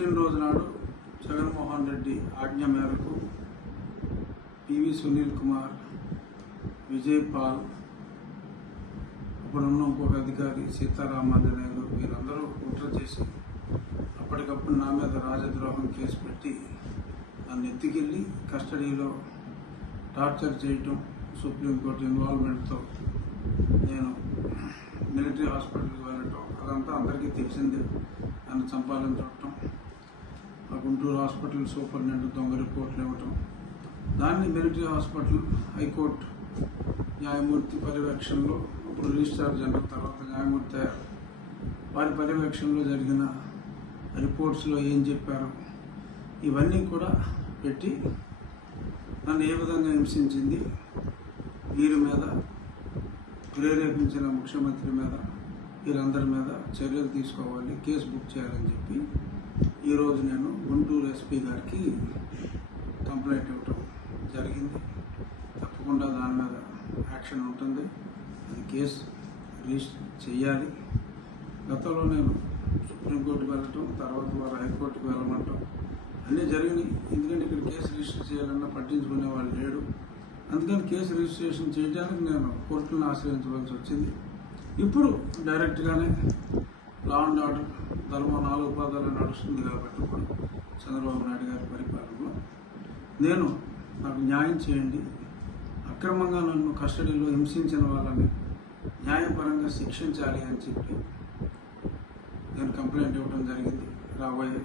పుట్టినరోజు నాడు జగన్మోహన్ రెడ్డి ఆజ్ఞ మేరకు పివి సునీల్ కుమార్, విజయ్ పాల్, ఇప్పుడున్న ఇంకొక అధికారి సీతారామాంజనేయులు వీరందరూ కుట్ర చేసి అప్పటికప్పుడు నా మీద రాజద్రోహం కేసు పెట్టి నన్ను ఎత్తుకెళ్ళి కస్టడీలో టార్చర్ చేయటం, సుప్రీంకోర్టు ఇన్వాల్వ్మెంట్తో నేను మిలిటరీ హాస్పిటల్కి వెళ్ళటం అదంతా అందరికీ తెలిసిందే. నన్ను చంపాలని చూడటం, ఆ గుంటూరు హాస్పిటల్ సూపరింటెండెంట్ దొంగ రిపోర్ట్లు ఇవ్వటం, దాన్ని మిలిటరీ హాస్పిటల్ హైకోర్టు న్యాయమూర్తి పర్యవేక్షణలో, ఇప్పుడు రిజిస్ట్రార్ జనరల్ తర్వాత న్యాయమూర్తి అయ్యారు, వారి పర్యవేక్షణలో జరిగిన రిపోర్ట్స్లో ఏం చెప్పారు ఇవన్నీ కూడా పెట్టి నన్ను ఏ విధంగా హింసించింది, వీరి మీద ప్రేరేపించిన ముఖ్యమంత్రి మీద వీరందరి మీద చర్యలు తీసుకోవాలి, కేసు బుక్ చేయాలని చెప్పి ఈరోజు నేను గుంటూరు ఎస్పీ గారికి కంప్లైంట్ ఇవ్వటం జరిగింది. తప్పకుండా దాని మీద యాక్షన్ ఉంటుంది, అది కేసు రిజిస్టర్ చేయాలి. గతంలో నేను సుప్రీంకోర్టుకు వెళ్ళటం, తర్వాత వారు హైకోర్టుకు వెళ్ళమంటాం అన్నీ జరిగినాయి. ఎందుకంటే ఇక్కడ కేసు రిజిస్టర్ చేయాలన్నా పట్టించుకునే వాళ్ళు లేడు. అందుకని కేసు రిజిస్ట్రేషన్ చేయడానికి నేను కోర్టులను ఆశ్రయించవలసి వచ్చింది. ఇప్పుడు డైరెక్ట్గానే లా అండ్ ఆర్డర్ ధర్మం 4 పాదాలు నడుస్తుంది కాబట్టి ఇప్పుడు చంద్రబాబు నాయుడు గారి పరిపాలనలో నాకు న్యాయం చేయండి, అక్రమంగా నన్ను కస్టడీలో హింసించిన వాళ్ళని న్యాయపరంగా శిక్షించాలి అని చెప్పి నేను కంప్లైంట్ ఇవ్వడం జరిగింది. రాబోయే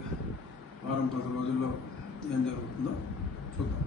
వారం 10 రోజుల్లో ఏం జరుగుతుందో చూద్దాం.